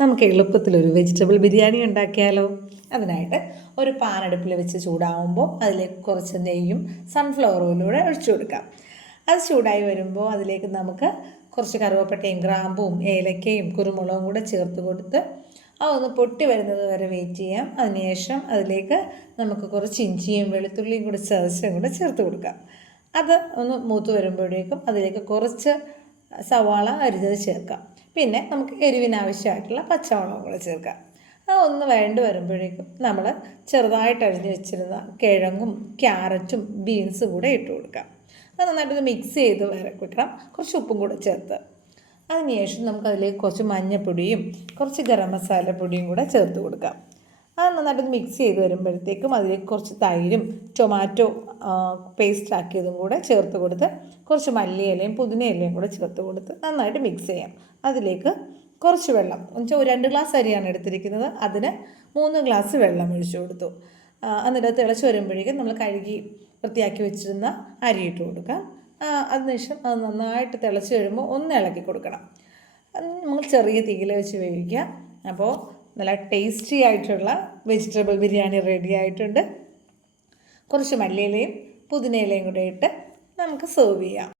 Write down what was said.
നമുക്ക് എളുപ്പത്തിലൊരു വെജിറ്റബിൾ ബിരിയാണി ഉണ്ടാക്കിയാലോ? അതിനായിട്ട് ഒരു പാൻ അടുപ്പിൽ വെച്ച് ചൂടാവുമ്പോൾ അതിലേക്ക് കുറച്ച് നെയ്യും സൺഫ്ലവർ ഓയിലൂടെ ഒഴിച്ചു കൊടുക്കാം. അത് ചൂടായി വരുമ്പോൾ അതിലേക്ക് നമുക്ക് കുറച്ച് കറുവപ്പട്ടയും ഗ്രാമ്പും ഏലക്കയും കുരുമുളകും കൂടെ ചേർത്ത് കൊടുത്ത് അതൊന്ന് പൊട്ടി വരുന്നത് വരെ വെയിറ്റ് ചെയ്യാം. അതിനുശേഷം അതിലേക്ക് നമുക്ക് കുറച്ച് ഇഞ്ചിയും വെളുത്തുള്ളിയും കൂടി ചതച്ചും കൂടെ ചേർത്ത് കൊടുക്കാം. അത് ഒന്ന് മൂത്ത് വരുമ്പോഴേക്കും അതിലേക്ക് കുറച്ച് സവാള അരിഞ്ഞത് ചേർക്കാം. പിന്നെ നമുക്ക് എരിവിനാവശ്യമായിട്ടുള്ള പച്ചമുളകും കൂടെ ചേർക്കാം. അതൊന്ന് വേണ്ടി വരുമ്പോഴേക്കും നമ്മൾ ചെറുതായിട്ട് അരിഞ്ഞ് വെച്ചിരുന്ന കിഴങ്ങും ക്യാരറ്റും ബീൻസും കൂടെ ഇട്ട് കൊടുക്കാം. അത് നന്നായിട്ടൊന്ന് മിക്സ് ചെയ്ത് വെക്കണം. കുറച്ച് ഉപ്പും കൂടെ ചേർത്ത് അതിനുശേഷം നമുക്കതിലേക്ക് കുറച്ച് മഞ്ഞൾപ്പൊടിയും കുറച്ച് ഗരം മസാലപ്പൊടിയും കൂടെ ചേർത്ത് കൊടുക്കാം. അത് നന്നായിട്ടൊന്ന് മിക്സ് ചെയ്ത് വരുമ്പോഴത്തേക്കും അതിലേക്ക് കുറച്ച് തൈരും ടൊമാറ്റോ പേസ്റ്റ് ആക്കിയതും കൂടെ ചേർത്ത് കൊടുത്ത് കുറച്ച് മല്ലിയിലയും പുതിനയിലയും കൂടെ ചേർത്ത് കൊടുത്ത് നന്നായിട്ട് മിക്സ് ചെയ്യാം. അതിലേക്ക് കുറച്ച് വെള്ളം എന്നുവെച്ചാൽ 2 ഗ്ലാസ് അരിയാണ് എടുത്തിരിക്കുന്നത്, അതിന് 3 ഗ്ലാസ് വെള്ളം ഒഴിച്ചു കൊടുത്തു. എന്നിട്ട് തിളച്ച് വരുമ്പോഴേക്കും നമ്മൾ കഴുകി വൃത്തിയാക്കി വെച്ചിരുന്ന അരി ഇട്ട് കൊടുക്കാം. അതിനുശേഷം അത് നന്നായിട്ട് തിളച്ച് വരുമ്പോൾ ഒന്ന് ഇളക്കി കൊടുക്കണം. നമ്മൾ ചെറിയ തീയിൽ വെച്ച് വേവിക്കുക. അപ്പോൾ നല്ല ടേസ്റ്റി ആയിട്ടുള്ള വെജിറ്റബിൾ ബിരിയാണി റെഡി ആയിട്ടുണ്ട്. കുറച്ച് മല്ലിയിലയും പുതിനയിലയും കൂടെ ഇട്ട് നമുക്ക് സെർവ് ചെയ്യാം.